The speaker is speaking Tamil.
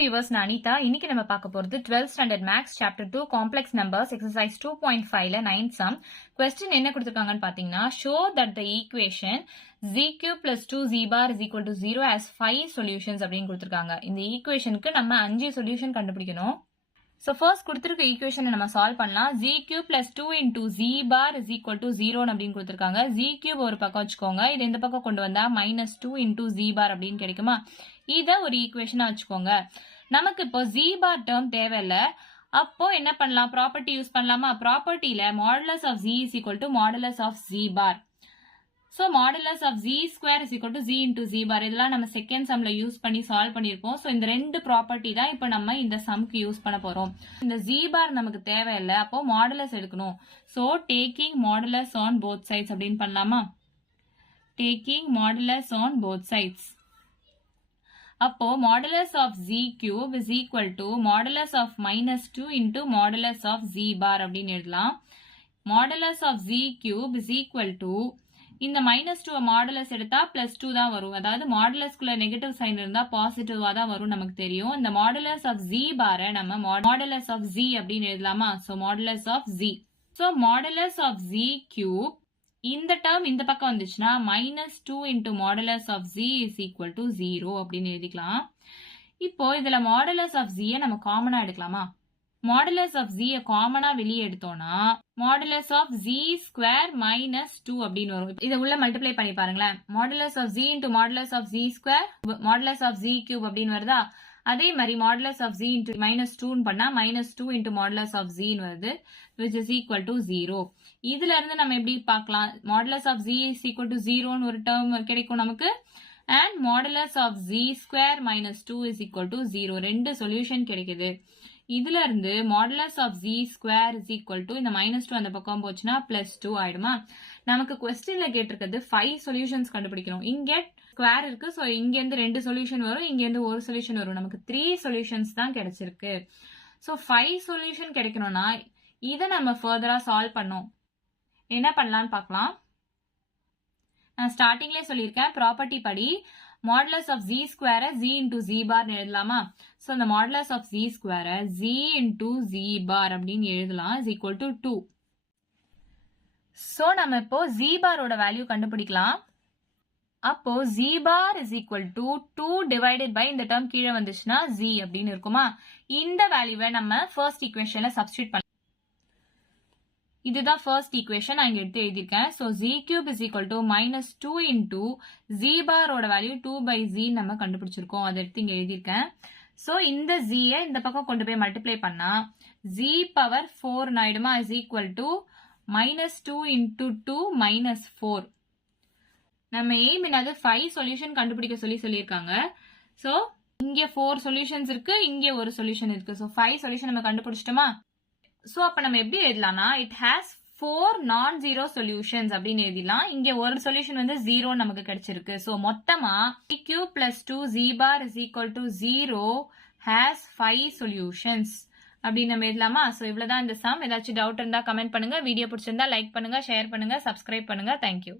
viewers, நான் அனிதா. இன்னைக்கு நம்ம பார்க்க போறது 12th standard maths chapter 2 complex numbers exercise 2.5ல 9th sum. Question என்ன கொடுத்திருக்காங்கன்னு பாத்தீங்கன்னா, show that the equation z cube plus 2z bar is equal to 0 has 5 solutions அப்படின்னு கொடுத்திருக்காங்க. இந்த ஈக்குவேஷனுக்கு நம்ம 5 சொல்யூஷன் கண்டுபிடிக்கணும். So first கொடுத்திருக்க ஈக்குவேஷனை நம்ம சால்வ் பண்ணலாம். z cube plus 2 into z bar is equal to 0 அப்படின்னு கொடுத்திருக்காங்க. z cube ஒரு பக்கம் வச்சுக்கோங்க. இது இந்த பக்கம் கொண்டு வந்தா minus 2 into z bar அப்படின்னு கிடைக்குமா? இத ஒரு ஈக்குவேஷனா வச்சுக்கோங்க. நமக்கு இப்போ z bar term தேவையில்ல. அப்போ என்ன பண்ணலாம்? ப்ராப்பர்ட்டி யூஸ் பண்ணலாமா? ப்ராப்பர்ட்டில modulus of z is equal to modulus of z bar. So modulus of z square is equal to z into z bar. இதெல்லாம் நம்ம செகண்ட் சம்ல யூஸ் பண்ணி சால்வ் பண்ணிருப்போம். So இந்த ரெண்டு ப்ராப்பர்ட்டி தான் இப்போ நம்ம இந்த சம்க்கு யூஸ் பண்ண போறோம். இந்த z bar நமக்கு தேவையில்லை. அப்போ modulus எடுக்கணும். So taking modulus on both sides அப்படின்னு பண்ணலாமா? Taking modulus on both sides. அப்போ modulus of z cube is equal to modulus of minus 2 into modulus of z bar அப்படின்னு எழுதலாம். Modulus of z cube is equal to இந்த minus 2 modulus எடுத்தா plus 2 தான் வரும். அதாவது modulus-குள்ள நெகட்டிவ் சைன் இருந்தா பாசிட்டிவா தான் வரும் நமக்கு தெரியும். இந்த modulus of z bar நம்ம modulus of z அப்படின்னு எழுதலாமா? So modulus of z. So modulus of z cube இந்த டேர்ம் இந்த பக்கம் வந்துச்சுன்னா minus 2 into modulus of z is equal to 0 அப்படின்னு எழுதிக்கலாம். இப்போ இதுல modulus of z நம்ம காமனா எடுக்கலாமா? modulus of z காமனா வெளியே எடுத்தோம்னா modulus of z square minus 2 அப்படின்னு வரும். இதை உள்ள மல்டிப்ளை பண்ணி பாருங்களேன். modulus of z into modulus of z square modulus of z cube அப்படின்னு வருதா? அதே மாதிரி modulus of z into minus 2 பண்ணா minus 2 into modulus of z வருது, which is equal to 0. இதுல இருந்து நம்ம எப்படி பார்க்கலாம்? modulus of z is equal to 0 ஒரு டேர்ம் கிடைக்கும் நமக்கு. and modulus of z square minus 2 is equal to 0. ரெண்டு சொல்யூஷன் கிடைக்குது. இதுல இருந்து modulus of z square is equal to இந்த minus 2 அந்த பக்கம் போச்சுன்னா plus 2 ஆயிடுமா? நமக்கு கொஸ்டின்ல கேட்டிருக்கிறது 5 சொல்யூஷன்ஸ் கண்டுபிடிக்கணும். இங்க ஸ்கொயர் இருக்கு. சோ இங்க இருந்து 2 சொல்யூஷன் வரும், இங்க இருந்து ஒரு சொல்யூஷன் வரும். நமக்கு 3 சொல்யூஷன்ஸ் தான் கிடைச்சிருக்கு. சோ 5 சொல்யூஷன் கிடைக்கணும்னா இதை நம்ம ஃபர்தரா சால்வ் பண்ணோம். என்ன பண்ணலாம்னு பார்க்கலாம். நான் ஸ்டார்டிங்லேயே சொல்லியிருக்கேன், ப்ராப்பர்ட்டி படி modulus of z square z into z bar எழுதலாமா? சோ இந்த modulus of z square z into z bar அப்படின்னு எழுதலாம் is equal to 2. சோ நம்ம இப்போ z bar ஓட வேல்யூ கண்டுபிடிக்கலாம். அப்போ z bar is equal to 2 divided by இந்த டேர்ம் கீழே வந்துச்சுன்னா z அப்படின்னு இருக்குமா? இந்த வேல்யூவை நம்ம ஃபர்ஸ்ட் ஈக்குவேஷன்ல சப்ஸ்டிட்யூட் பண்ணலாம். இதுதான் ஃபர்ஸ்ட் ஈக்குவேஷன் நான் இங்க எடுத்து எழுதியிருக்கேன். So z cube is equal to minus 2 into z bar ஓட வேல்யூ 2 by z நம்ம கண்டுபிடிச்சிருக்கோம். அதை எடுத்து இங்க எழுதியிருக்கேன். சோ இந்த z இந்த பக்கம் கொண்டு போய் மல்டிப்ளை பண்ணா z பவர் 4 ஆயிடுமா? is equal to minus 2 into 2 minus 4. நம்ம எய்ம் என்னது? 5 சொல்யூஷன் கண்டுபிடிக்க சொல்லியிருக்காங்க. சோ இங்க 4 சொல்யூஷன்ஸ் இருக்கு, இங்க ஒரு சொல்யூஷன் இருக்கு. சோ 5 சொல்யூஷன் நம்ம கண்டுபிடிச்சிட்டோமா? சோ அப்ப நம்ம எப்படி எழுதலாம்னா it has 4 non-zero solutions அப்படின்னு எழுதிடலாம். இங்க ஒரு சொல்யூஷன் வந்து 0 நமக்கு கிடைச்சிருக்கு. சோ மொத்தமா z cube plus 2 z bar is equal to 0 has 5 solutions அப்படின்னு நம்ம எழுதலாமா? சோ இவ்வளவுதான் இந்த சம். ஏதாச்சும் டவுட் இருந்தா கமெண்ட் பண்ணுங்க. வீடியோ பிடிச்சிருந்தா லைக் பண்ணுங்க, ஷேர் பண்ணுங்க, சப்ஸ்கிரைப் பண்ணுங்க. தேங்க்யூ.